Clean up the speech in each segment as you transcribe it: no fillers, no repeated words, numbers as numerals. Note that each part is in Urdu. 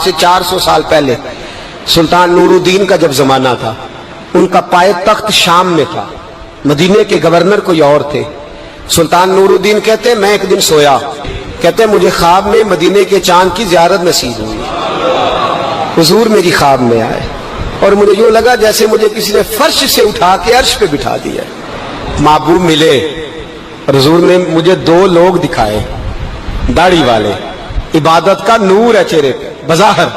آج سے 400 سال پہلے سلطان نور الدین کا جب زمانہ تھا، ان کا پائے تخت شام میں تھا، مدینے کے گورنر کوئی اور تھے۔ سلطان نور الدین کہتے ہیں میں ایک دن سویا، کہتے ہیں مجھے خواب میں مدینے کے چاند کی زیارت نصیب ہوئی، حضور میری خواب میں آئے اور مجھے یوں لگا جیسے مجھے کسی نے فرش سے اٹھا کے عرش پہ بٹھا دیا۔ محبوب ملے اور حضور نے مجھے 2 لوگ دکھائے، داڑھی والے، عبادت کا نور ہے چہرے پہ، بظاہر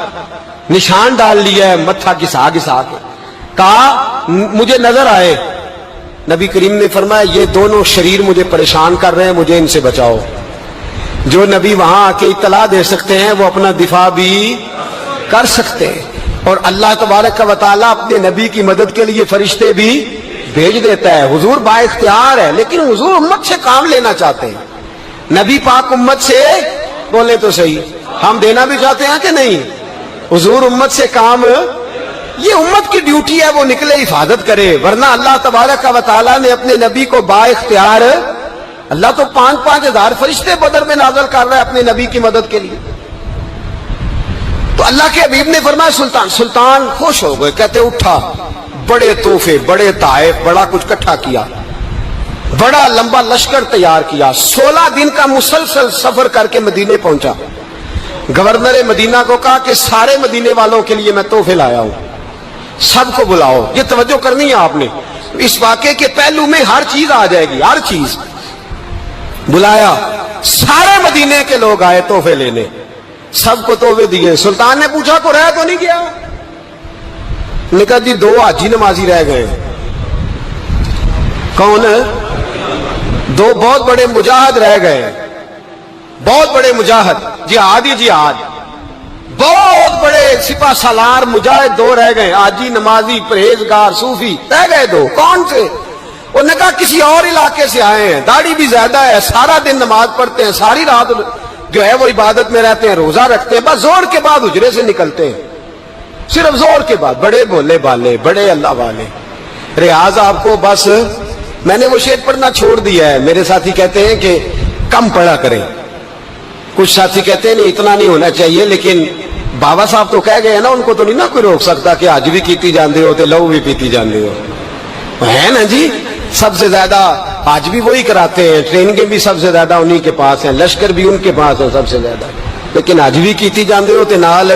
نشان ڈال لیا ہے، متھا گھسا گھسا کے، کہا مجھے نظر آئے۔ نبی کریم نے فرمایا یہ دونوں شریر مجھے پریشان کر رہے ہیں، مجھے ان سے بچاؤ۔ جو نبی وہاں آ کے اطلاع دے سکتے ہیں وہ اپنا دفاع بھی کر سکتے ہیں، اور اللہ تبارک و تعالیٰ اپنے نبی کی مدد کے لیے فرشتے بھی بھیج دیتا ہے۔ حضور با اختیار ہے، لیکن حضور امت سے کام لینا چاہتے ہیں۔ نبی پاک امت سے، بولے تو صحیح، ہم دینا بھی چاہتے ہیں کہ نہیں؟ حضور امت سے کام، یہ امت کی ڈیوٹی ہے، وہ نکلے حفاظت کرے، ورنہ اللہ تبارک و تعالیٰ نے اپنے نبی کو با اختیار، اللہ تو 5,000 ہزار فرشتے بدر میں نازل کر رہا ہے اپنے نبی کی مدد کے لیے۔ تو اللہ کے حبیب نے فرمایا سلطان خوش ہو گئے، کہتے اٹھا، بڑے تحفے، بڑے تحائف، بڑا کچھ اکٹھا کیا، بڑا لمبا لشکر تیار کیا، 16 دن کا مسلسل سفر کر کے مدینے پہنچا۔ گورنر مدینہ کو کہا کہ سارے مدینے والوں کے لیے میں تحفے لایا ہوں، سب کو بلاؤ۔ یہ توجہ کرنی ہے آپ نے، اس واقعے کے پہلو میں ہر چیز آ جائے گی، ہر چیز۔ بلایا، سارے مدینے کے لوگ آئے تحفے لینے، سب کو تحفے دیے۔ سلطان نے پوچھا کو رہ تو نہیں گیا؟ نے کہا جی 2 حاجی نمازی رہ گئے۔ کون؟ 2 بہت بڑے مجاہد رہ گئے، بہت بڑے مجاہد، جہاد ہی جہاد، بہت بڑے سپاہ سالار مجاہد 2 رہ گئے، حاجی نمازی پرہیزگار صوفی رہ گئے 2۔ کون سے؟ انہوں نے کہا کسی اور علاقے سے آئے ہیں، داڑھی بھی زیادہ ہے، سارا دن نماز پڑھتے ہیں، ساری رات جو ہے وہ عبادت میں رہتے ہیں، روزہ رکھتے ہیں، بس زور کے بعد حجرے سے نکلتے ہیں، صرف زور کے بعد، بڑے بولے بالے، بڑے اللہ والے۔ ریاض آپ کو بس میں نے وہ شعر پڑھنا چھوڑ دیا ہے، میرے ساتھی کہتے ہیں کہ کم پڑھا کریں، کچھ ساتھی کہتے ہیں نہیں اتنا نہیں ہونا چاہیے، لیکن بابا صاحب تو کہہ گئے نا، ان کو تو نہیں نا کوئی روک سکتا کہ آج بھی کیتی جاندے ہو تے لو بھی پیتی جاندے ہو، ہے نا جی؟ سب سے زیادہ آج بھی وہی کراتے ہیں، ٹریننگیں بھی سب سے زیادہ انہی کے پاس ہیں، لشکر بھی ان کے پاس ہے سب سے زیادہ، لیکن آج بھی کیتی جاندے ہو تے نال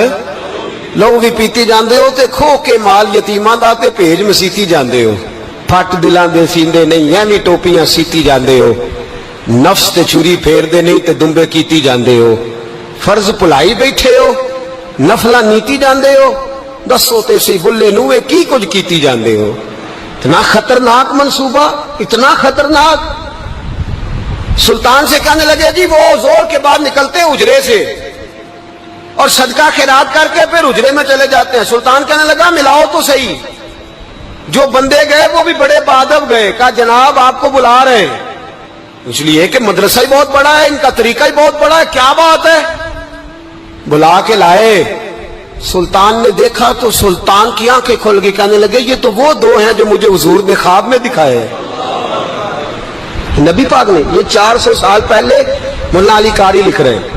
لوگ بھی پیتی جاندے ہو تے کھو کے مال یتیماں دا تے بھیج مسیتی جاندے ہو، پھٹ دلاں دے سیندے نہیں ایویں ٹوپیاں سیتی جاندے ہو، نفس تے چھری پھیر دے نہیں تے دمبے کیتی جاندے ہو، فرض بھلائی بیٹھے ہو، نفلاں نیتی جاندے ہو، دسو تے سی بلے نوے کی کچھ کیتی جاندے ہو۔ اتنا خطرناک منصوبہ، اتنا خطرناک۔ سلطان سے کہنے لگے جی وہ زور کے بعد نکلتے ہیں حجرے سے اور صدقہ خیرات کر کے پھر حجرے میں چلے جاتے ہیں۔ سلطان کہنے لگا ملاؤ تو صحیح، جو بندے گئے وہ بھی بڑے بادب گئے، کہا جناب آپ کو بلا رہے ہیں، اس لیے کہ مدرسہ ہی بہت بڑا ہے، ان کا طریقہ ہی بہت بڑا ہے، کیا بات ہے؟ بلا کے لائے۔ سلطان نے دیکھا تو سلطان کی آنکھیں کھل گئی، کہنے لگے یہ تو وہ 2 ہیں جو مجھے حضور نے خواب میں دکھائے ہیں۔ نبی پاک نے، یہ 400 سال پہلے مولانا علی قاری لکھ رہے ہیں،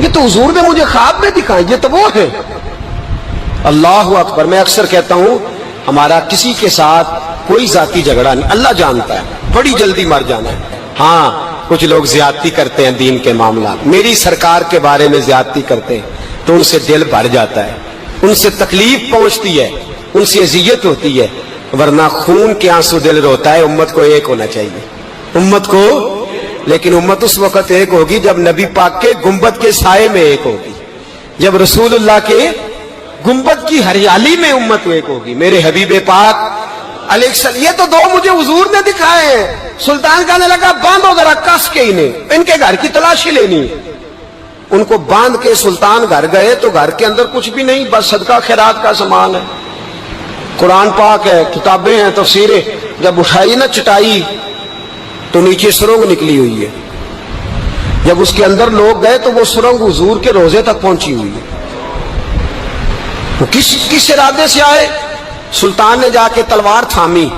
یہ تو حضور نے مجھے خواب میں دکھائے، یہ تو وہ ہے۔ اللہ اکبر۔ میں اکثر کہتا ہوں ہمارا کسی کے ساتھ کوئی ذاتی جھگڑا نہیں، اللہ جانتا ہے، بڑی جلدی مر جانا ہے۔ ہاں کچھ لوگ زیادتی کرتے ہیں دین کے معاملات، میری سرکار کے بارے میں زیادتی کرتے ہیں تو ان سے دل بھر جاتا ہے، ان سے تکلیف پہنچتی ہے، ان سے اذیت ہوتی ہے، ورنہ خون کے آنسو دل روتا ہے۔ امت کو ایک ہونا چاہیے، امت کو، لیکن امت اس وقت ایک ہوگی جب نبی پاک کے گنبد کے سائے میں ایک ہوگی، جب رسول اللہ کے گنبد کی ہریالی میں امت ایک ہوگی۔ میرے حبیب پاک علیہ السلام، یہ تو 2 مجھے حضور نے دکھائے ہیں۔ سلطان کہنے لگا باندھو ذرا کس کے انہیں، ان کے گھر کی تلاشی لینی۔ ان کو باندھ کے سلطان گھر گئے تو گھر کے اندر کچھ بھی نہیں، بس صدقہ خیرات کا سامان ہے، قرآن پاک ہے، کتابیں ہیں، تفسیریں۔ جب اٹھائی نا چٹائی تو نیچے سرنگ نکلی ہوئی ہے، جب اس کے اندر لوگ گئے تو وہ سرنگ حضور کے روزے تک پہنچی ہوئی ہے۔ وہ کس ارادے سے آئے؟ سلطان نے جا کے تلوار تھامی،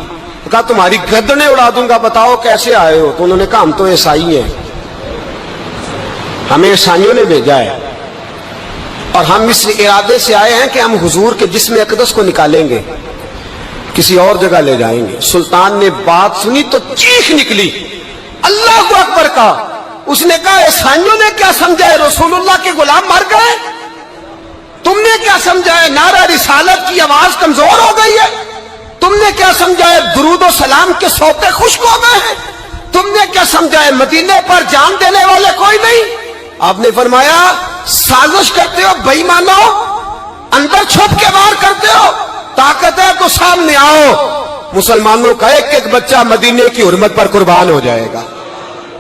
کہا تمہاری گردنیں اڑا دوں گا، بتاؤ کیسے آئے ہو؟ تو انہوں نے کہا ہم تو عیسائی ہیں، ہمیں عیسائیوں نے بھیجا ہے۔ اور ہم اس ارادے سے آئے ہیں کہ ہم حضور کے جسم اقدس کو نکالیں گے، کسی اور جگہ لے جائیں گے۔ سلطان نے بات سنی تو چیخ نکلی، اللہ اکبر کا۔ اس نے کہا عیسائیوں نے کیا سمجھا ہے رسول اللہ کے غلام مر گئے؟ تم نے کیا سمجھا ہے نعرہ رسالت کی آواز کمزور ہو گئی ہے؟ تم نے کیا سمجھا ہے درود و سلام کے سوتے خشک ہو گئے ہیں؟ تم نے کیا سمجھا ہے مدینے پر جان دینے والے کوئی نہیں؟ آپ نے فرمایا سازش کرتے ہو بے ایمانو، اندر چھپ کے وار کرتے ہو، طاقت ہے تو سامنے آؤ۔ مسلمانوں کا ایک ایک بچہ مدینے کی حرمت پر قربان ہو جائے گا۔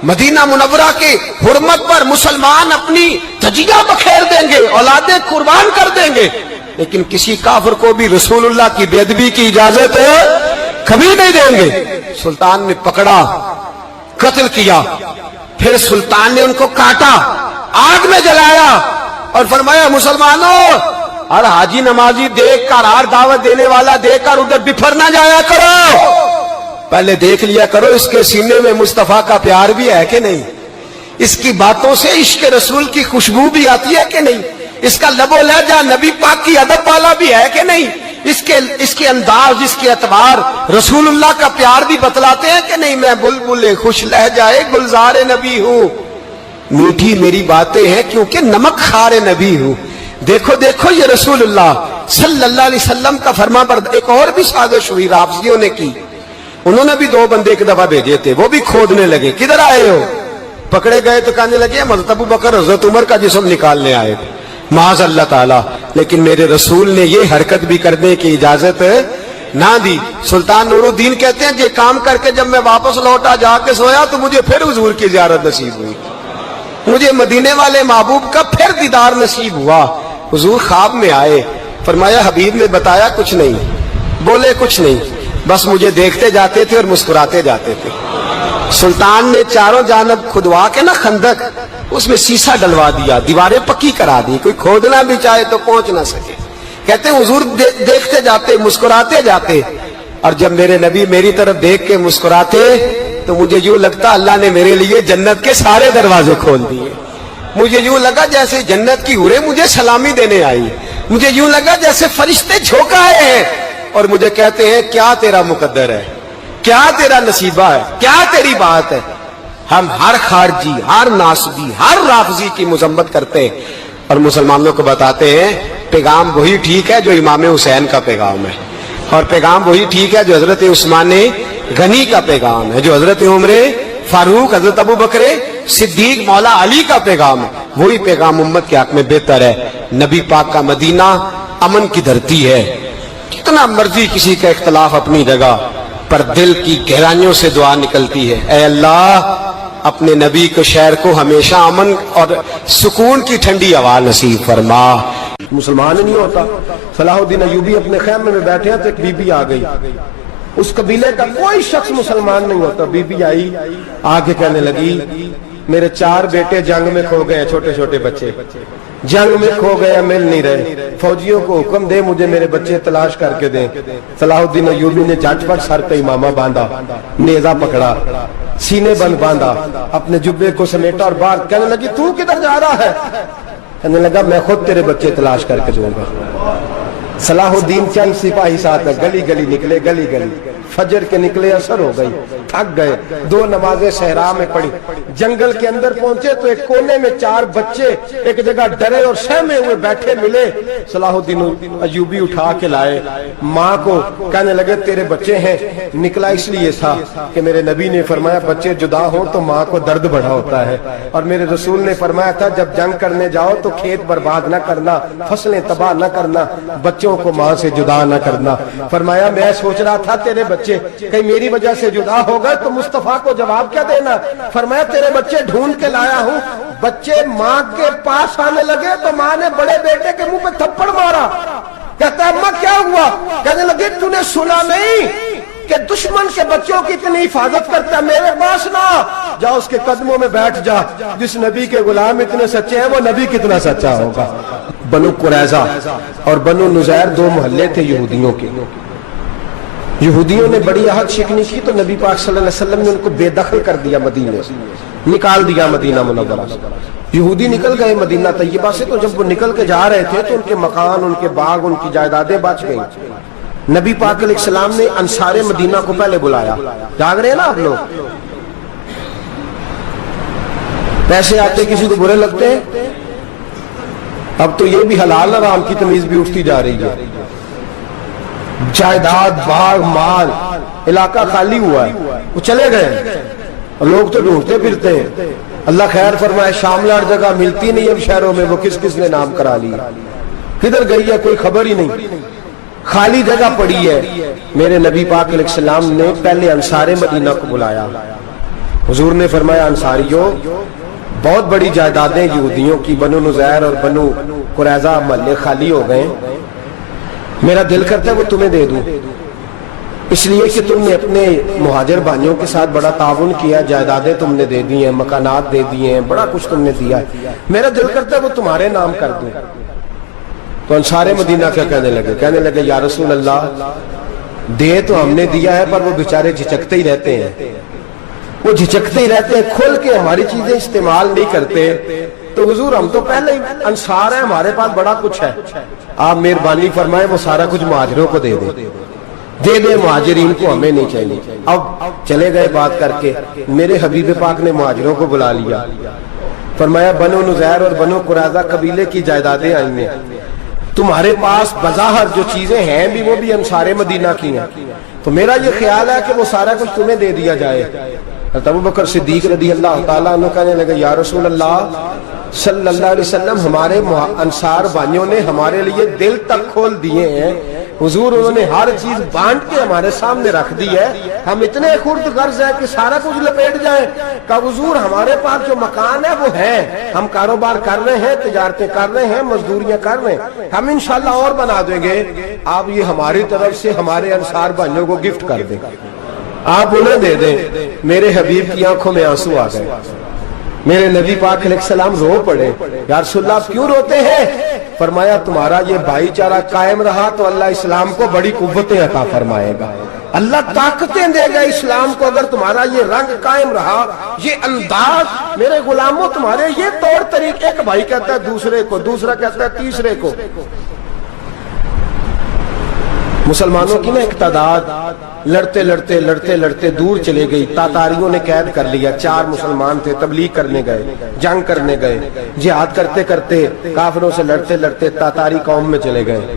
مدینہ منورہ کی حرمت پر مسلمان اپنی تجیہ بکھیر دیں گے، اولادیں قربان کر دیں گے، لیکن کسی کافر کو بھی رسول اللہ کی بے ادبی کی اجازت کبھی نہیں دیں گے۔ سلطان نے پکڑا، قتل کیا، پھر سلطان نے ان کو کاٹا، آگ میں جلایا اور فرمایا مسلمانوں، ہر حاجی نمازی دیکھ کر، ہر دعوت دینے والا دیکھ کر ادھر بفر نہ جایا کرو، پہلے دیکھ لیا کرو اس کے سینے میں مصطفیٰ کا پیار بھی ہے کہ نہیں، اس کی باتوں سے عشق رسول کی خوشبو بھی آتی ہے کہ نہیں، اس کا لب و لہجہ نبی پاک کی ادب والا بھی ہے کہ نہیں، اس کے انداز، اس کے اعتبار رسول اللہ کا پیار بھی بتلاتے ہیں کہ نہیں۔ میں بلبل خوش لہجہ گلزار نبی ہوں، میٹھی میری باتیں ہیں کیونکہ نمک خار نبی ہوں۔ دیکھو دیکھو یہ رسول اللہ صلی اللہ علیہ وسلم کا فرما بردار۔ ایک اور بھی سازش ہوئی رافضیوں نے کی، انہوں نے بھی 2 بندے ایک دفعہ بھیجے تھے، وہ بھی کھودنے لگے کدھر آئے ہو، پکڑے گئے تو کہنے لگے حضرت ابو بکر حضرت عمر کا جسم نکالنے آئے تھے، معاذ اللہ تعالی۔ لیکن میرے رسول نے یہ حرکت بھی کرنے کی اجازت نہ دی۔ سلطان نور الدین کہتے ہیں یہ کام کر کے جب میں واپس لوٹا جا کے سویا تو مجھے پھر حضور کی زیارت نصیب ہوئی، مجھے مدینے والے محبوب کا پھر دیدار نصیب ہوا۔ حضور خواب میں آئے، فرمایا حبیب نے بتایا کچھ نہیں، بولے کچھ نہیں، بس مجھے دیکھتے جاتے تھے اور مسکراتے جاتے تھے۔ سلطان نے چاروں جانب کھدوا کے نا خندق، اس میں سیسا ڈلوا دیا، دیواریں پکی کرا دی، کوئی کھودنا بھی چاہے تو پہنچ نہ سکے۔ کہتے ہیں حضور دیکھتے جاتے، مسکراتے جاتے، اور جب میرے نبی میری طرف دیکھ کے مسکراتے تو مجھے یوں لگتا اللہ نے میرے لیے جنت کے سارے دروازے کھول دیے۔ مجھے یوں لگا جیسے جنت کی حوریں مجھے سلامی دینے آئی، مجھے یوں لگا جیسے فرشتے جھونکائے ہیں اور مجھے کہتے ہیں کیا تیرا مقدر ہے، کیا تیرا نصیبہ ہے، کیا تیری بات ہے۔ ہم ہر خارجی، ہر ناسبی، ہر رافضی کی مذمت کرتے اور مسلمانوں کو بتاتے ہیں پیغام وہی ٹھیک ہے جو امام حسین کا پیغام ہے، اور پیغام وہی ٹھیک ہے جو حضرت عثمان غنی کا پیغام ہے، جو حضرت عمر فاروق، حضرت ابو بکر صدیق، مولا علی کا پیغام ہے، وہی پیغام امت کے حق میں بہتر ہے۔ نبی پاک کا مدینہ امن کی دھرتی ہے، کتنا مرضی کسی کا اختلاف اپنی جگہ، پر دل کی گہرائیوں سے دعا نکلتی ہے، اے اللہ اپنے نبی کے شہر کو ہمیشہ امن اور سکون کی ٹھنڈی ہوا نصیب فرما۔ مسلمان نہیں ہوتا۔ صلاح الدین ایوبی اپنے خیمے میں بیٹھے ہیں تو ایک بی بی آ گئی، اس قبیلے کا کوئی شخص مسلمان نہیں ہوتا۔ بی بی آئی، آگے کہنے لگی میرے 4 بیٹے جنگ میں کھو گئے، چھوٹے چھوٹے بچے جنگ میں کھو گئے، مل نہیں رہے، فوجیوں کو حکم دے مجھے میرے بچے تلاش کر کے دیں۔ صلاح الدین ایوبی نے جھٹ پٹ سر پہ امامہ باندھا، نیزہ پکڑا، سینے بند باندھا، اپنے جبے کو سمیٹا اور باہر کہنے لگی تو کدھر جا رہا ہے؟ کہنے لگا میں خود تیرے بچے تلاش کر کے دوں گا۔ صلاح الدین چند سپاہی ساتھ گلی گلی نکلے، گلی گلی فجر کے نکلے، اثر ہو گئی، تھک گئے، 2 نمازیں صحرا میں پڑھی، جنگل کے اندر پہنچے تو ایک کونے میں 4 بچے ایک جگہ ڈرے اور سہمے ہوئے بیٹھے ملے۔ صلاح الدین ایوبی اٹھا کے لائے، ماں کو کہنے لگے تیرے بچے ہیں۔ نکلا اس لیے تھا کہ میرے نبی نے فرمایا بچے جدا ہوں تو ماں کو درد بڑا ہوتا ہے، اور میرے رسول نے فرمایا تھا جب جنگ کرنے جاؤ تو کھیت برباد نہ کرنا، فصلیں تباہ نہ کرنا، بچوں کو ماں سے جدا نہ کرنا۔ فرمایا میں سوچ رہا تھا تیرے بچے کہیں میری وجہ سے جدا ہو گئے تو مصطفیٰ کو جواب کیا دینا۔ فرمایا تیرے بچے ڈھونڈ کے لایا ہوں۔ بچے ماں کے پاس آنے لگے تو ماں نے بڑے بیٹے کے منہ پہ تھپڑ مارا، کہتا ہے اماں کیا ہوا؟ کہنے لگے تو نے سنا نہیں کہ دشمن کے بچوں کی اتنی حفاظت کرتا ہے، میرے پاس نہ جا، اس کے قدموں میں بیٹھ جا، جس نبی کے غلام اتنے سچے ہیں وہ نبی کتنا سچا ہوگا۔ بنو قریظہ اور بنو نذیر 2 محلے تھے یہودیوں کے، یہودیوں نے بڑی عہد شکنی کی تو نبی پاک صلی اللہ علیہ وسلم نے ان کو بے دخل کر دیا، مدینے سے نکال دیا، مدینہ منورہ سے۔ یہودی نکل گئے مدینہ طیبہ سے، تو جب وہ نکل کے جا رہے تھے تو ان کے مکان، ان کے باغ، ان کی جائیدادیں بچ گئیں۔ نبی پاک علیہ السلام نے انصار مدینہ کو پہلے بلایا، جاگ رہے ہیں نا آپ لوگ؟ پیسے آتے کسی کو برے لگتے ہیں؟ اب تو یہ بھی حلال حرام کی تمیز بھی اٹھتی جا رہی ہے۔ جائیداد، باغ، مال، علاقہ خالی ہوا ہے، وہ چلے گئے، لوگ تو ڈھونڈتے پھرتے ہیں۔ اللہ خیر فرمائے، شاملہ جگہ ملتی نہیں اب شہروں میں، وہ کس کس نے نام کرا لیا، کدھر گئی ہے کوئی خبر ہی نہیں، خالی جگہ پڑی ہے۔ میرے نبی پاک علیہ السلام نے پہلے انصار مدینہ کو بلایا، حضور نے فرمایا انصاریوں، بہت بڑی جائیدادیں یہودیوں کی بنو نذیر اور بنو قریظہ محلے خالی ہو گئے، میرا دل کرتا ہے وہ تمہیں دے دوں، اس لیے کہ تم نے اپنے مہاجر بھائیوں کے ساتھ بڑا تعاون کیا، جائیدادیں تم نے دے دی ہیں، مکانات دے دیے ہیں، بڑا کچھ تم نے دیا ہے، میرا دل کرتا ہے وہ تمہارے نام کر دوں۔ تو انصار مدینہ کیا کہنے لگے یا رسول اللہ، دے تو ہم نے دیا ہے پر وہ بیچارے جھچکتے ہی رہتے ہیں، وہ جھچکتے ہی رہتے ہیں، کھل کے ہماری چیزیں استعمال نہیں کرتے۔ تو حضور ہم تو پہلے ہی انصار ہیں، ہمارے پاس بڑا کچھ ہے، آپ مہربانی فرمائیں وہ سارا کچھ مہاجروں کو دے دے مہاجرین کو، ہمیں نہیں چاہیے۔ اب چلے گئے بات کر کے، میرے حبیب پاک نے مہاجروں کو بلا لیا، فرمایا بنو نذیر اور بنو قریظہ قبیلے کی جائیدادیں آئی ہیں، تمہارے پاس بظاہر جو چیزیں ہیں بھی وہ بھی انصار مدینہ کی ہیں، تو میرا یہ خیال ہے کہ وہ سارا کچھ تمہیں دے دیا جائے۔ حضرت ابوبکر صدیق رضی اللہ تعالیٰ عنہ کہنے لگے یا رسول اللہ صلی اللہ علیہ وسلم، ہمارے انصار بھائیوں نے ہمارے لیے دل تک کھول دیے ہیں حضور، انہوں نے ہر چیز بانٹ کے ہمارے سامنے رکھ دی ہے، ہم اتنے خرد غرض ہیں کہ سارا کچھ لپیٹ جائیں۔ کہ حضور ہمارے پاس جو مکان ہے وہ ہے، ہم کاروبار کر رہے ہیں، تجارتیں کر رہے ہیں، مزدوریاں کر رہے ہیں، ہم انشاءاللہ اور بنا دیں گے، آپ یہ ہماری طرف سے ہمارے انصار بھائیوں کو گفٹ کر دیں، آپ انہیں دے دیں۔ میرے حبیب کی آنکھوں میں آنسو آ گئے، میرے نبی پاک علیہ السلام رو پڑے، یا رسول اللہ آپ کیوں روتے ہیں؟ فرمایا تمہارا یہ بھائی چارہ قائم رہا تو اللہ اسلام کو بڑی قوتیں عطا فرمائے گا، اللہ طاقتیں دے گا اسلام کو، اگر تمہارا یہ رنگ قائم رہا، یہ انداز، میرے غلاموں تمہارے یہ طور طریقے، ایک بھائی کہتا ہے دوسرے کو، دوسرا کہتا ہے تیسرے کو۔ مسلمانوں کی نا ایک تعداد لڑتے لڑتے دور چلے گئی، تاتاریوں نے قید کر لیا، 4 مسلمان تھے، تبلیغ کرنے گئے، جنگ کرنے گئے، جہاد کرتے کرتے کافروں سے لڑتے تاتاری قوم میں چلے گئے،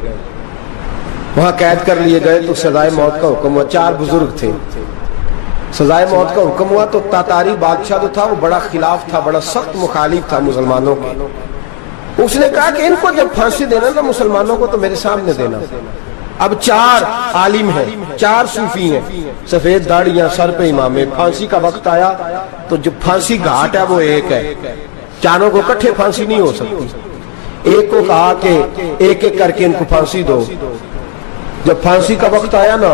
وہاں قید کر لیے گئے تو سزائے موت کا حکم ہوا، 4 بزرگ تھے، سزائے موت کا حکم ہوا تو تاتاری بادشاہ جو تھا وہ بڑا خلاف تھا، بڑا سخت مخالف تھا مسلمانوں کے، اس نے کہا کہ ان کو جب پھانسی دینا نا مسلمانوں کو تو میرے سامنے دینا۔ اب 4 عالم ہیں، 4 صوفی ہیں، سفید داڑیاں، سر پہ امامے، پھانسی کا وقت آیا تو جو پھانسی گھاٹ ہے وہ ایک ہے، چاروں کو کٹھے پھانسی نہیں ہو سکتی، ایک کو کہا کہ ایک ایک کر کے ان کو پھانسی دو۔ جب پھانسی کا وقت آیا نا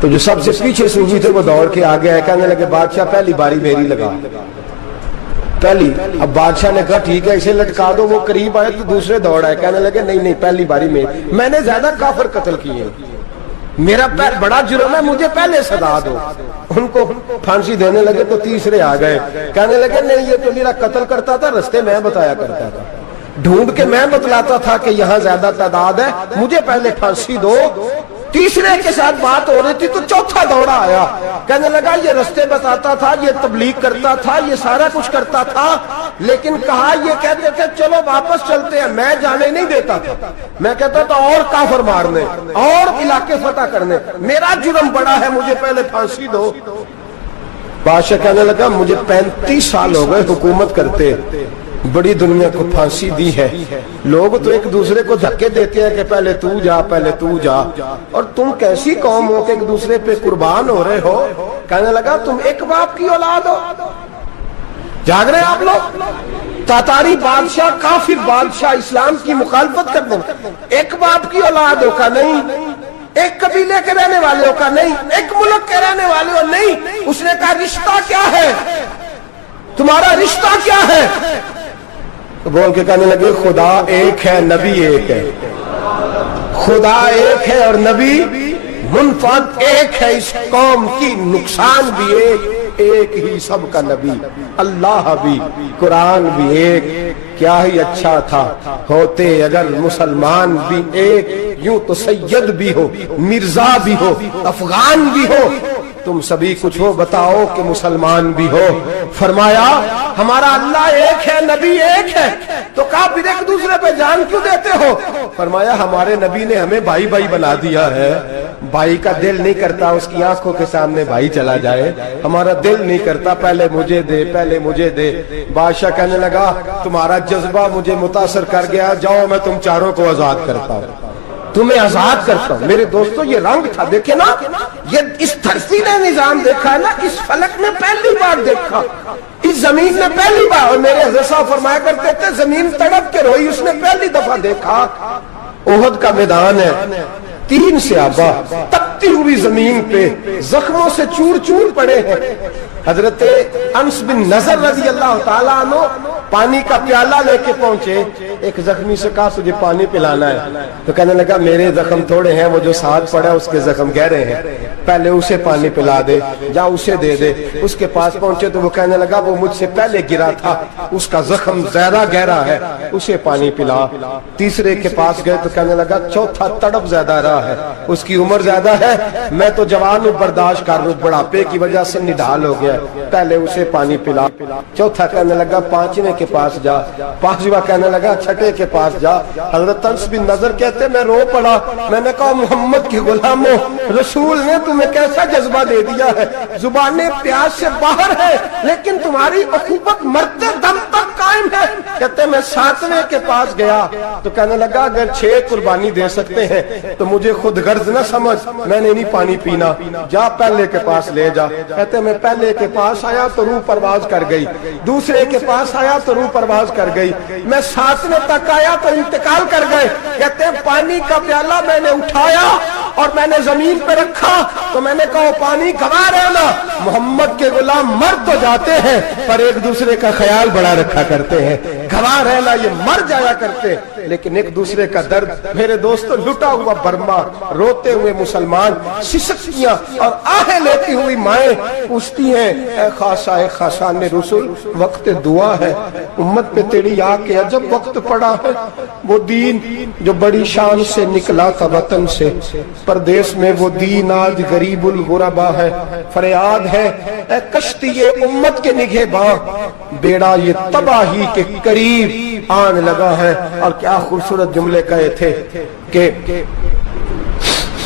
تو جو سب سے پیچھے صوفی تھے وہ دوڑ کے آگے آئے، کہنے لگے بادشاہ پہلی باری میری لگا، پہلی۔ اب بادشاہ نے کہا ٹھیک ہے اسے لٹکا دو، وہ قریب آئے تو دوسرے دوڑ آئے، کہنے لگے نہیں پہلی باری میں نے زیادہ کافر قتل کیے، میرا بڑا جرم ہے، مجھے پہلے سزا دو۔ ان کو پھانسی دینے لگے تو تیسرے آ گئے، کہنے لگے نہیں یہ تو میرا قتل کرتا تھا، رستے میں بتایا کرتا تھا، ڈھونڈ کے میں بتلاتا تھا کہ یہاں زیادہ تعداد ہے، مجھے پہلے پھانسی دو۔ تیسرے کے ساتھ بات ہو رہی تھی تو چوتھا دوڑا آیا، کہنے لگا یہ رستے بتاتا تھا، یہ تبلیغ کرتا تھا، یہ سارا کچھ کرتا تھا، لیکن کہا یہ کہتے تھے چلو واپس چلتے ہیں، میں جانے نہیں دیتا تھا، میں کہتا تھا اور کافر مارنے اور علاقے فتح کرنے، میرا جرم بڑا ہے، مجھے پہلے پھانسی دو۔ بادشاہ کہنے لگا مجھے 35 سال ہو گئے حکومت کرتے، بڑی دنیا کو پھانسی دی ہے، لوگ تو ایک دوسرے کو دھکے دیتے ہیں کہ پہلے تو جا پہلے تو جا، اور تم کیسی قوم ہو کہ ایک دوسرے پہ قربان ہو رہے ہو۔ کہنے لگا تم ایک باپ کی اولاد ہو، جاگ رہے آپ لوگ؟ تاتاری بادشاہ، کافر بادشاہ، اسلام کی مخالفت کر دیں، ایک باپ کی اولاد ہو کا نہیں، ایک قبیلے کے رہنے والے ہو کا نہیں، ایک ملک کے رہنے والے ہو نہیں۔ اس نے کہا رشتہ کیا ہے تمہارا، رشتہ کیا ہے؟ بول کے کہنے لگے خدا ایک ہے، نبی ایک ہے، خدا ایک ہے اور نبی منفعت ایک ہے اس قوم کی، نقصان بھی ایک ہی سب کا نبی، اللہ بھی قرآن بھی ایک، کیا ہی اچھا تھا ہوتے اگر مسلمان بھی ایک، یوں تو سید بھی ہو، مرزا بھی ہو، افغان بھی ہو، تم سبھی کچھ ہو، بتاؤ کہ مسلمان بھی ہو۔ فرمایا ہمارا اللہ ایک ہے، نبی ایک ہے، تو کہا پھر ایک دوسرے پہ جان کیوں دیتے ہو؟ فرمایا ہمارے نبی نے ہمیں بھائی بھائی بنا دیا ہے، بھائی کا دل نہیں کرتا اس کی آنکھوں کے سامنے بھائی چلا جائے، ہمارا دل نہیں کرتا پہلے مجھے دے پہلے مجھے دے۔ بادشاہ کہنے لگا تمہارا جذبہ مجھے متاثر کر گیا، جاؤ میں تم چاروں کو آزاد کرتا ہوں، تمہیں آزاد کرتا ہوں۔ میرے دوستو یہ رنگ تھا، دیکھیں نا، یہ اس دھرتی نے نظام دیکھا ہے نا، اس فلک نے پہلی بار دیکھا، اس زمین نے پہلی بار، اور میرے حضرت صاحب فرمایا کرتے تھے زمین تڑپ کے روئی، اس نے پہلی دفعہ دیکھا۔ احد کا میدان ہے، 3 صحابہ تپتی ہوئی زمین پہ زخموں سے چور چور پڑے ہیں۔ حضرت انس بن نضر رضی اللہ تعالیٰ عنہ پانی کا پیالہ لے کے پہنچے، ایک زخمی سے کہا تجھے پانی پلانا ہے، تو کہنے لگا میرے زخم تھوڑے ہیں، وہ جو ساتھ پڑا ہے اس کے زخم گہرے ہیں، پہلے اسے پانی پلا دے، جا اسے دے دے۔ اس کے پاس پہنچے تو وہ کہنے لگا وہ مجھ سے پہلے گرا تھا، اس کا زخم زیادہ گہرا ہے، اسے پانی پلا۔ تیسرے کے پاس گئے تو کہنے لگا چوتھا تڑپ زیادہ رہا ہے، اس کی عمر زیادہ ہے، میں تو جوان ہوں برداشت کر لوں، بڑھاپے کی وجہ سے نڈھال ہو گیا، پہلے اسے پانی پلا۔ چوتھا کہنے لگا 5ویں کے پاس جا، 5واں کہنے لگا 6ٹھے کے پاس جا۔ حضرت انس بن نضر کہتے میں رو پڑا، میں نے کہا محمد کے غلاموں، رسول نے تمہیں کیسا جذبہ دے دیا ہے، زبانیں پیاس سے باہر ہے لیکن تمہاری اخوت مرتے دم تک قائم ہے۔ کہتے میں 7ویں کے پاس گیا تو کہنے لگا اگر 6 قربانی دے سکتے ہیں تو مجھے خود غرض نہ سمجھ، میں نے نہیں پانی پینا، جا پہلے کے پاس لے جا۔ کہتے میں پہلے کے پاس آیا تو روح پرواز کر گئی، دوسرے کے پاس آیا تو روح پرواز کر گئی، میں 7ویں تک آیا تو انتقال کر گئے۔ کہتے ہیں پانی کا پیالہ میں نے اٹھایا اور میں نے زمین پہ رکھا تو میں نے کہا پانی گوا رہنا، محمد کے غلام مر تو جاتے ہیں پر ایک دوسرے کا خیال بڑا رکھا کرتے ہیں، گوا رہنا یہ مر جایا کرتے لیکن ایک دوسرے کا درد۔ میرے دوستو لٹا ہوا برما، روتے ہوئے مسلمان، سسکیاں اور آہیں لیتی ہوئی مائیں پوچھتی ہیں اے خاصا اے خاصان رسول، وقت دعا ہے، امت پہ تیری آ کے عجب وقت پڑا ہے، وہ دین جو بڑی شان سے نکلا تھا وطن سے، پردیس میں وہ دین آج غریب الغربا ہے، فریاد ہے اے کشتی امت کے نگہباں، بیڑا یہ تباہی کے قریب آن لگا ہے۔ اور کیا خوبصورت جملے کہے تھے کہ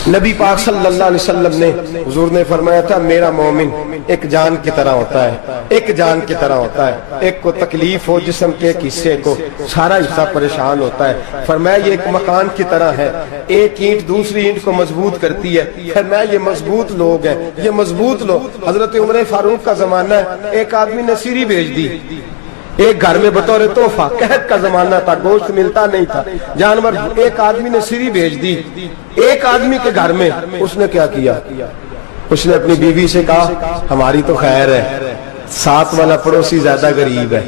نبی پاک صلی اللہ علیہ وسلم نے، حضور نے فرمایا تھا میرا مومن ایک جان کی طرح ہوتا ہے، ایک جان کی طرح ہوتا ہے، ایک کو تکلیف ہو جسم کے ایک حصے کو سارا حصہ پریشان ہوتا ہے، فرمایا یہ ایک مکان کی طرح ہے، ایک اینٹ دوسری اینٹ کو مضبوط کرتی ہے، فرمایا یہ مضبوط لوگ ہیں، یہ مضبوط لوگ۔ حضرت عمر فاروق کا زمانہ ہے، ایک آدمی نے سیری بھیج دی ایک گھر میں بطور تحفہ، قحط کا زمانہ تھا، گوشت ملتا نہیں تھا، جانور، ایک آدمی نے سیری بھیج دی ایک آدمی کے گھر میں، اس نے کیا کیا، اس نے اپنی بیوی سے کہا ہماری تو خیر ہے، ساتھ والا پڑوسی زیادہ غریب ہے،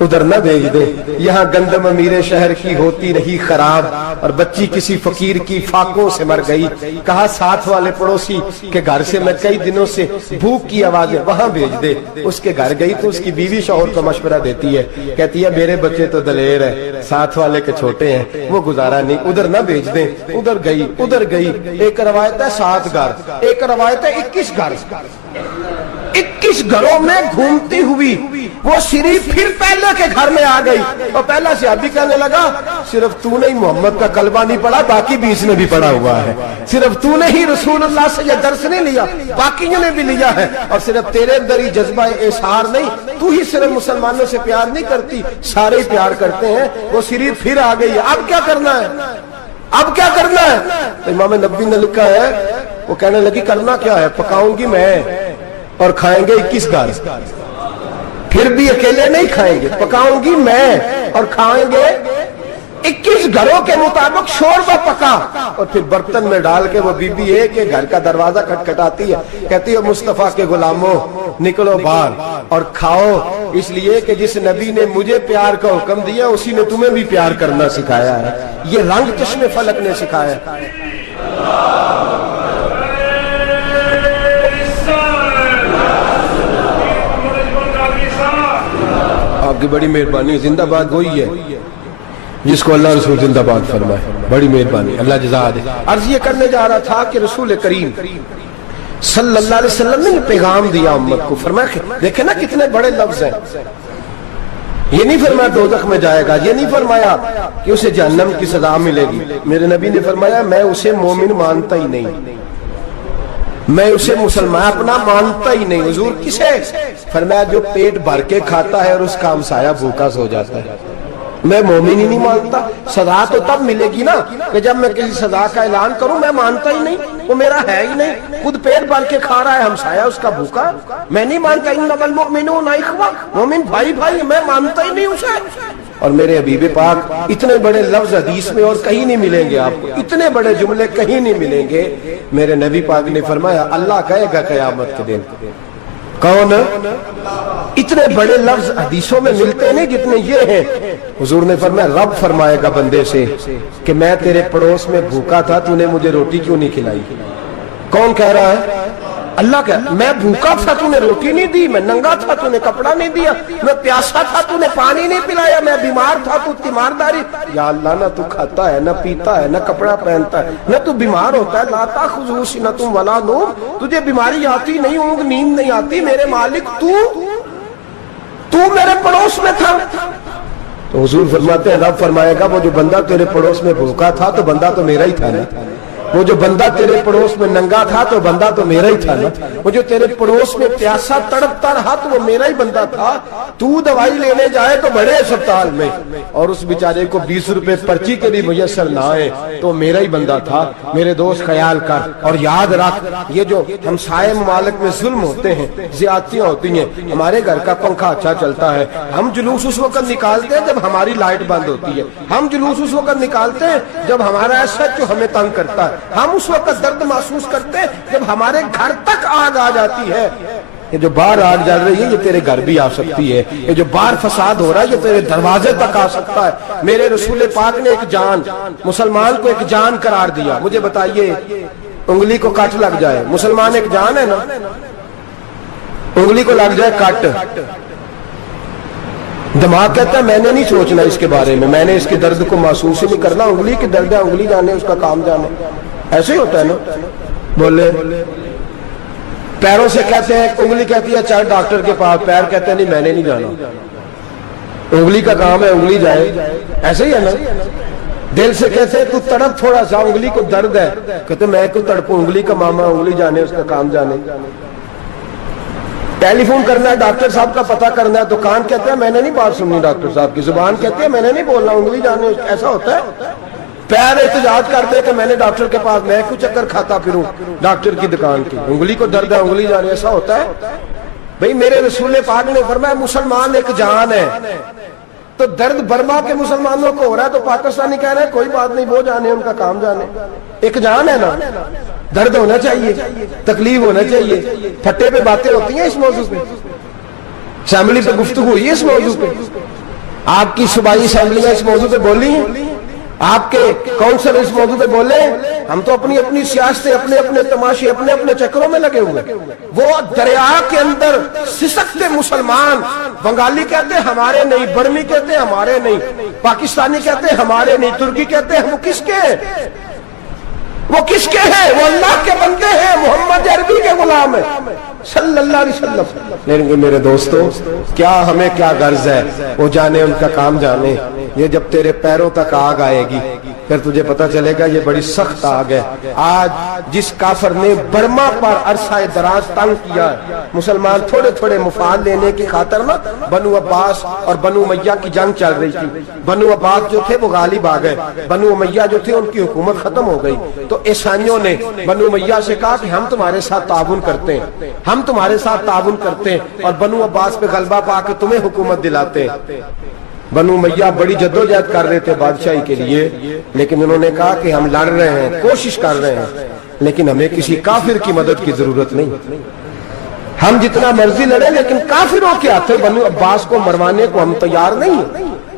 ادھر نہ بھیج دے، یہاں گندم امیر شہر کی ہوتی رہی خراب اور بچی کسی فقیر کی فاقوں سے مر گئی، کہا ساتھ والے پڑوسی کے گھر سے میں کئی دنوں سے بھوک کی آوازیں وہاں بھیج دے۔ اس کے گھر گئی تو اس کی بیوی شوہر کو مشورہ دیتی ہے، کہتی ہے میرے بچے تو دلیر ہے، ساتھ والے کے چھوٹے ہیں، وہ گزارا نہیں، ادھر نہ بھیج دیں، ادھر گئی۔ ایک روایت ہے 7 گھر، ایک روایت ہے 21 گھر، 21 گھروں میں گھومتی ہوئی وہ سری پھر پہلے کے گھر میں آ گئی، اور پہلا صحابی کہنے لگا صرف تو نے ہی محمد کا کلمہ نہیں پڑھا، باقی 20 نے بھی پڑھا ہوا ہے، صرف تو نے ہی رسول اللہ سے یہ درس نہیں لیا، باقیوں نے بھی لیا ہے، اور صرف تیرے اندر ہی جذبہ اظہار نہیں، تو ہی صرف مسلمانوں سے پیار نہیں کرتی، سارے ہی پیار کرتے ہیں۔ وہ سری پھر آ گئی، اب کیا کرنا ہے، اب کیا کرنا ہے؟ امام نبوی نے لکھا ہے، وہ کہنے لگی کرنا کیا ہے، پکاؤں گی میں اور کھائیں گے 21 گھر، پھر بھی اکیلے نہیں کھائیں گے، پکاؤں گی میں اور کھائیں گے 21 گھروں کے مطابق شوربہ پکا، اور پھر برتن میں ڈال کے وہ بی بی ایک ایک گھر کا دروازہ کھٹکھٹاتی ہے، کہتی ہے مصطفیٰ کے غلاموں نکلو باہر اور کھاؤ، اس لیے کہ جس نبی نے مجھے پیار کا حکم دیا اسی نے تمہیں بھی پیار کرنا سکھایا ہے، یہ رنگ چشم فلک نے سکھایا ہے۔ آپ کی بڑی مہربانی, زندہ باد وہی ہے جس کو اللہ رسول زندہ باد فرمائے, بڑی مہربانی, اللہ جزا دے. عرض یہ کرنے جا رہا تھا کہ رسول کریم صلی اللہ علیہ وسلم نے پیغام دیا امت کو, فرمایا دیکھیں نا کتنے بڑے لفظ ہیں. یہ نہیں فرمایا دوزخ میں جائے گا, یہ نہیں فرمایا کہ اسے جہنم کی سزا ملے گی. میرے نبی نے فرمایا میں اسے مومن مانتا ہی نہیں, میں اسے مسلمان اپنا مانتا ہی نہیں. حضور کسے؟ فرمایا جو پیٹ بھر کے کھاتا ہے اور اس کا ہمسایہ بھوکا سو جاتا ہے. میں مومن ہی نہیں مانتا. سزا تو تب ملے گی نا کہ جب میں کسی سزا کا اعلان کروں. میں مانتا ہی نہیں, وہ میرا ہے ہی نہیں, خود پیٹ بھر کے کھا رہا ہے, ہمسایہ اس کا بھوکا. میں نہیں مانتا انما المؤمنون اخوہ, مومن بھائی بھائی, میں مانتا ہی نہیں اسے. اور میرے حبیب پاک اتنے بڑے لفظ حدیث میں اور کہیں نہیں ملیں گے آپ کو, اتنے بڑے جملے کہیں نہیں ملیں گے. میرے نبی پاک نے فرمایا اللہ کہے گا قیامت کے دن, کون؟ اتنے بڑے لفظ حدیثوں میں ملتے نہیں جتنے یہ ہیں. حضور نے فرمایا رب فرمائے گا بندے سے کہ میں تیرے پڑوس میں بھوکا تھا, تو نے مجھے روٹی کیوں نہیں کھلائی؟ کون کہہ رہا ہے؟ اللہ کہہ, میں بھوکا تھا تو نے روٹی نہیں دی, میں ننگا تھا تو نے کپڑا نہیں دیا, میں پیاسا تھا تو نے پانی نہیں پلایا, میں بیمار تھا تو تیمارداری. یا اللہ نہ تو کھاتا ہے, نہ پیتا ہے, نہ کپڑا پہنتا ہے, نہ تو بیمار ہوتا ہے. لا تاخذہ سنۃ ولا نوم, تجھے بیماری آتی نہیں, اونگ نیند نہیں آتی. میرے مالک تو میرے پڑوس میں تھا. تو حضور فرماتے ہیں رب فرمائے گا وہ جو بندہ تیرے پڑوس میں بھوکا تھا تو بندہ تو میرا ہی تھا نا, وہ جو بندہ تیرے پڑوس میں ننگا تھا تو بندہ تو میرا ہی تھا نا, وہ جو تیرے پڑوس میں پیاسا تڑپتا رہا تو وہ میرا ہی بندہ تھا. تو دوائی لینے جائے تو بڑے اسپتال میں اور اس بیچارے کو 20 روپے پرچی کے بھی میسر نہ آئے تو میرا ہی بندہ تھا. میرے دوست خیال کر اور یاد رکھ, یہ جو ہمسائے ممالک میں ظلم ہوتے ہیں, زیادتیاں ہوتی ہیں. ہمارے گھر کا پنکھا اچھا چلتا ہے, ہم جلوس اس وقت نکالتے ہیں جب ہماری لائٹ بند ہوتی ہے, ہم جلوس اس وقت نکالتے ہیں جب ہمارا ایسا جو ہمیں تنگ کرتا ہے, ہم اس وقت درد محسوس کرتے ہیں جب ہمارے گھر تک آگ آ جاتی ہے. یہ جو باہر آگ جل رہی ہے یہ تیرے گھر بھی آ سکتی ہے, یہ جو باہر فساد ہو رہا ہے یہ تیرے دروازے تک آ سکتا ہے. میرے رسول پاک نے ایک جان, مسلمان کو ایک جان قرار دیا. مجھے بتائیے انگلی کو کٹ لگ جائے, مسلمان ایک جان ہے نا, انگلی کو لگ جائے کٹ, دماغ کہتا ہے میں نے نہیں سوچنا اس کے بارے میں نے اس کے درد کو محسوس ہی نہیں کرنا. انگلی کی درد ہے, انگلی جانے, اس کا کام جانے. ایسے ہی ہوتا ہے نا. بولے پیروں سے کہتے ہیں, انگلی کہتی ہے چل ڈاکٹر کے پاس, پیر کہتے ہیں نہیں میں نے نہیں جانا, انگلی کا کام ہے انگلی جائے. ایسے ہی ہے نا. دل سے کہتے ہیں تو تڑپ تھوڑا سا, انگلی کو درد ہے, کہتے میں کو تڑپوں, انگلی کا ماما, انگلی جانے, اس کا کام جانے. ٹیلی فون کرنا ہے, ڈاکٹر صاحب کا پتہ کرنا ہے, تو کان کہتے ہیں میں نے نہیں بات سننی ڈاکٹر صاحب کی, زبان کہتے ہیں میں نے نہیں بولنا, انگلی جانے. ایسا ہوتا ہے. پیر احتجاج کرتے کہ میں نے ڈاکٹر کے پاس, میں کچھ چکر کھاتا پھروں ڈاکٹر کی دکان کی, انگلی کو درد ہے انگلی جانے. ایسا ہوتا ہے بھئی. میرے رسول پاک نے فرمایا مسلمان ایک جان ہے. تو درد برما کے مسلمانوں کو ہو رہا ہے تو پاکستانی کہہ رہے ہیں کوئی بات نہیں, وہ جانے, ان کا کام جانے. ایک جان ہے نا, درد ہونا چاہیے, تکلیف ہونا چاہیے. پھٹے پہ باتیں ہوتی ہیں اس موضوع پہ, اسمبلی پہ گفتگو ہوئی ہے اس موضوع پہ, آپ کی صوبائی اسمبلیاں اس موضوع پہ بولی ہیں, آپ کے کونسل اس موضوع پہ بولے. ہم تو اپنی اپنی سیاستیں, اپنے اپنے تماشے, اپنے اپنے چکروں میں لگے ہوئے. وہ دریا کے اندر سسکتے مسلمان, بنگالی کہتے ہیں ہمارے نہیں, برمی کہتے ہیں ہمارے نہیں, پاکستانی کہتے ہیں ہمارے نہیں, ترکی کہتے ہیں وہ کس کے ہیں, وہ کس کے ہیں؟ وہ اللہ کے بندے ہیں, محمد عربی کے غلام ہیں صلی اللہ علیہ وسلم. لیکن میرے دوستو کیا ہمیں کیا غرض ہے, وہ جانے ان کا کام جانے. یہ جب تیرے پیروں تک آگ آئے گی پھر تجھے پتا چلے گا یہ بڑی سخت آگ ہے. آج جس کافر نے برما پر عرصہ دراز تنگ کیا ہے, مسلمان تھوڑے تھوڑے مفاد لینے کی خاطر نا, بنو عباس اور بنو امیہ کی جنگ چل رہی تھی. بنو عباس جو تھے وہ غالب آ گئے, بنو امیہ جو تھے ان کی حکومت ختم ہو گئی. تو عیسائیوں نے بنو امیہ سے کہا کہ ہم تمہارے ساتھ تعاون کرتے ہیں, ہم تمہارے ساتھ تعاون کرتے ہیں اور بنو عباس پہ غلبہ پا کے تمہیں حکومت دلاتے ہیں. بنو امیہ بڑی جدوجہد کر رہے تھے بادشاہی کے لیے, لیکن انہوں نے کہا کہ ہم لڑ رہے ہیں, کوشش کر رہے ہیں, لیکن ہمیں کسی کافر کی مدد کی ضرورت نہیں. ہم جتنا مرضی لڑیں لیکن کافروں کے ہاتھوں بنو عباس کو مروانے کو ہم تیار نہیں ہیں.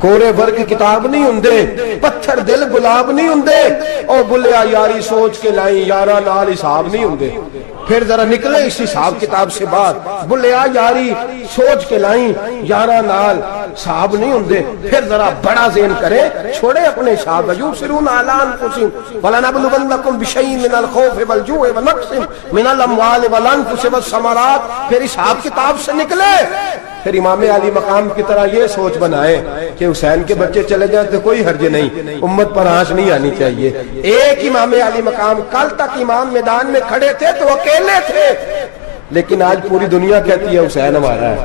ਕੋਰੇ ਵਰਗ ਕਿਤਾਬ ਨਹੀਂ ਹੁੰਦੇ, ਪੱਥਰ ਦਿਲ ਗੁਲਾਬ ਨਹੀਂ ਹੁੰਦੇ। ਉਹ ਬੁੱਲਿਆ ਯਾਰੀ ਸੋਚ ਕੇ ਲਾਈ, ਯਾਰਾਂ ਨਾਲ ਹਿਸਾਬ ਨਹੀਂ ਹੁੰਦੇ। پھر ذرا نکلے اس حساب کتاب سے بات، بلیا یاری سوچ کے لائیں، یارہ نال صاحب نہیں ہوندے۔ پھر ذرا بڑا ذہن کرے، چھوڑے اپنے حساب، یبصرون علی انفسہم وَلَنَبْلُوَنَّکُمْ بِشَیْءٍ مِنَ الْخَوْفِ وَالْجُوعِ وَنَقْصٍ مِنَ الْأَمْوَالِ وَالْأَنفُسِ وَالثَّمَرَاتِ۔ پھر حساب کتاب سے نکلے، پھر امام علی مقام کی طرح یہ سوچ بنائے کہ حسین کے بچے چلے جائیں تو کوئی حرج نہیں، امت پر آنچ نہیں آنی چاہیے۔ ایک امام علی مقام، کل تک امام میدان میں کھڑے تھے تو اکیلے تھے، لیکن آج پوری دنیا کہتی ہے حسین ہمارا ہے،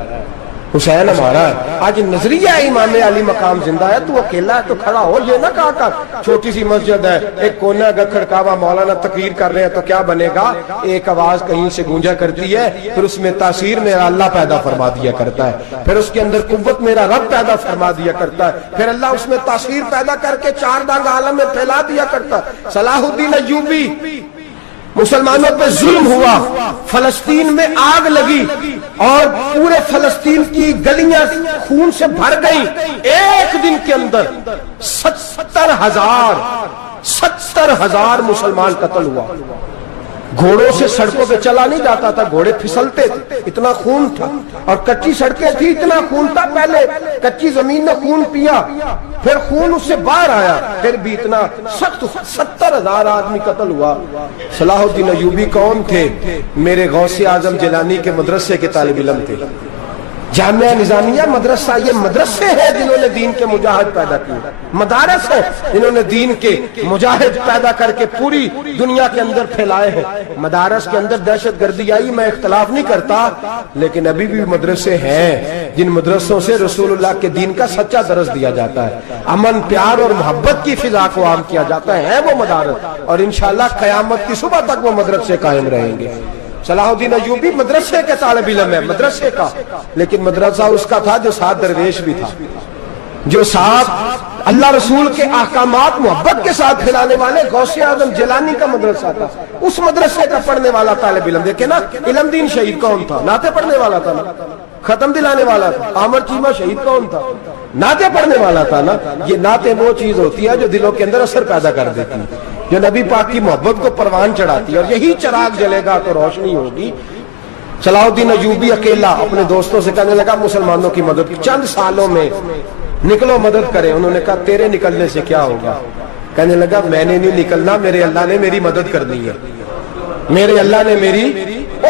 حسین ہمارا ہے۔ آج نظریہ امام علی مقام زندہ ہے، تو اکیلا ہے تو کھڑا ہو، یہ نہ کہا کر چھوٹی سی مسجد ہے، ایک کونا کا کھڑکاوا، مولانا تقریر کر رہے ہیں تو کیا بنے گا؟ ایک آواز کہیں سے گونجا کرتی ہے، پھر اس میں تاثیر میرا اللہ پیدا فرما دیا کرتا ہے، پھر اس کے اندر قوت میرا رب پیدا فرما دیا کرتا ہے، پھر اللہ اس میں تاثیر پیدا کر کے چار دانگ عالم میں پھیلا دیا کرتا ہے۔ صلاح الدین ایوبی، مسلمانوں پہ ظلم ہوا، فلسطین میں آگ لگی اور پورے فلسطین کی گلیاں خون سے بھر گئیں۔ ایک دن کے اندر 70,000 مسلمان قتل ہوا۔ گھوڑوں سے سڑکوں پہ چلا نہیں جاتا تھا، گھوڑے پھسلتے تھے، اتنا خون تھا، اور کچی سڑکیں تھی، اتنا خون تھا۔ پہلے کچی زمین نے خون پیا، پھر خون اس سے باہر آیا، پھر بھی اتنا سخت 70,000 آدمی قتل ہوا۔ صلاح الدین ایوبی کون تھے؟ میرے غوث اعظم جیلانی کے مدرسے کے طالب علم تھے۔ جامعہ نظامیہ مدرسہ، یہ مدرسے ہیں جنہوں نے دین کے مجاہد پیدا کیے، مدارس ہیں جنہوں نے دین کے مجاہد پیدا کر کے پوری دنیا کے اندر پھیلائے ہیں۔ مدارس کے اندر دہشت گردی آئی، میں اختلاف نہیں کرتا، لیکن ابھی بھی مدرسے ہیں جن مدرسوں سے رسول اللہ کے دین کا سچا درس دیا جاتا ہے، امن، پیار اور محبت کی فضا کو عام کیا جاتا ہے وہ مدارس، اور انشاءاللہ قیامت کی صبح تک وہ مدرسے قائم رہیں گے۔ صلاح الدین ایوبی مدرسے کے طالب علم ہے، مدرسے کا، لیکن مدرسہ اس کا تھا جو ساتھ درویش بھی تھا، جو ساتھ اللہ رسول کے احکامات محبت کے ساتھ پھیلانے والے غوث اعظم جیلانی کا مدرسہ تھا، اس مدرسے کا پڑھنے والا طالب علم۔ دیکھیں نا، علم دین شہید کون تھا؟ نعتیں پڑھنے والا تھا نا، ختم دلانے والا تھا۔ عامر چیمہ شہید کون تھا؟ نعتیں پڑھنے والا تھا نا۔ یہ نعتیں وہ چیز ہوتی ہے جو دلوں کے اندر اثر پیدا کر دیتی ہے، جو نبی پاک کی محبت کو پروان چڑھاتی ہے، اور یہی چراغ جلے گا تو روشنی ہوگی۔ صلاح الدین ایوبی اکیلا اپنے دوستوں سے کہنے لگا مسلمانوں کی مدد چند سالوں میں نکلو مدد کریں۔ انہوں نے کہا تیرے نکلنے سے کیا ہوگا؟ کہنے لگا میں نے نہیں نکلنا، میرے اللہ نے میری مدد کرنی ہے، میرے اللہ نے میری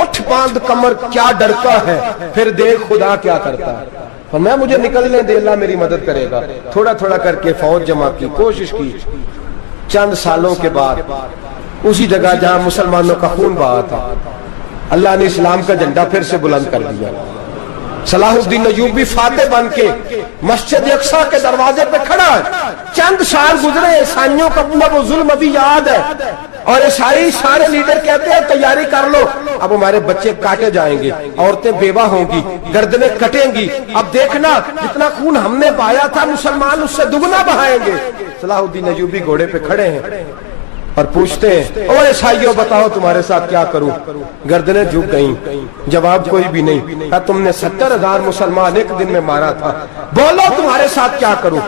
اٹھ باندھ کمر کیا ڈرتا ہے، پھر دیکھ خدا کیا کرتا ہے۔ فرمایا مجھے نکلنے دے، اللہ میری مدد کرے گا۔ تھوڑا تھوڑا کر کے فوج جمع کی، کوشش کی۔ چند سالوں کے بعد اسی جگہ جہاں مسلمانوں کا خون بہا تھا، اللہ نے اسلام کا جھنڈا پھر سے بلند کر دیا۔ صلاح الدین ایوبی فاتح بن کے مسجد اقصیٰ کے دروازے پہ کھڑا ہے۔ چند سال گزرے، عیسائیوں کا پورا وہ ظلم ابھی یاد ہے، اور عیسائی سارے لیڈر کہتے ہیں تیاری کر لو، اب ہمارے بچے کاٹے جائیں گے، عورتیں بیوہ ہوں گی، گردنیں کٹیں گی، اب دیکھنا جتنا خون ہم نے بہایا تھا مسلمان اس سے دگنا بہائیں گے۔ صلاح الدین ایوبی گھوڑے پہ کھڑے ہیں اور پوچھتے ہیں او عیسائیوں بتاؤ تمہارے ساتھ کیا کروں؟ گردنیں جھک گئیں، جواب کوئی بھی نہیں۔ کہا تم نے 70,000 مسلمان ایک دن میں مارا تھا، بولو تمہارے ساتھ کیا کروں؟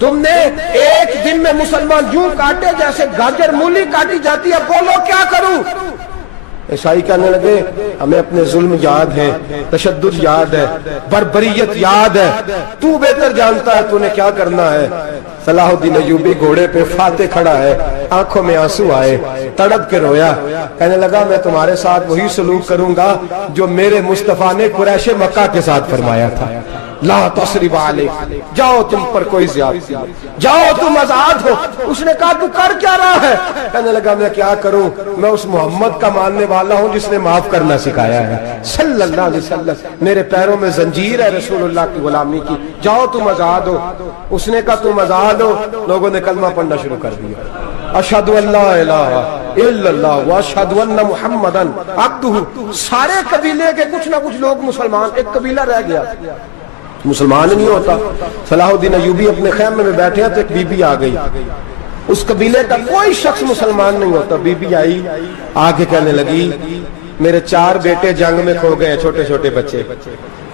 تم نے ایک دن میں مسلمان یوں کاٹے جیسے گاجر مولی کاٹی جاتی ہے، بولو کیا کروں؟ عیسائی کہنے لگے ہمیں اپنے ظلم یاد ہے، تشدد یاد ہے، بربریت یاد ہے، تو بہتر جانتا ہے تو نے کیا کرنا ہے۔ صلاح الدین ایوبی گھوڑے پہ فاتح کھڑا ہے، آنکھوں میں آنسو آئے، تڑپ کے رویا، کہنے لگا میں تمہارے ساتھ وہی سلوک کروں گا جو میرے مصطفیٰ نے قریش مکہ کے ساتھ فرمایا تھا، لا تصریب علیک، جاؤ تم پر کوئی زیادتی، جاؤ تم آزاد ہو۔ اس نے کہا تو کر کیا رہا ہے؟ کہنے لگا میں کیا کروں، میں اس محمد کا ماننے والا ہوں جس نے معاف کرنا سکھایا ہے صلی اللہ علیہ وسلم، میرے پیروں میں زنجیر ہے رسول اللہ کی غلامی کی، جاؤ تم آزاد ہو۔ اس نے کہا تم آزاد ہو، لوگوں نے کلمہ پڑھنا شروع کر دیا، اشہد ان لا الہ الا اللہ واشہد ان محمدن عبدہ۔ سارے قبیلے کے کچھ نہ کچھ لوگ مسلمان، ایک قبیلہ رہ گیا مسلمان نہیں ہوتا۔ صلاح الدین ایوبی اپنے خیمے میں بیٹھے ہیں تو ایک بی بی آ گئی، اس قبیلے کا کوئی شخص مسلمان نہیں ہوتا۔ بی بی آئی، آگے کہنے لگی میرے 4 بیٹے جنگ میں کھو گئے، چھوٹے چھوٹے بچے،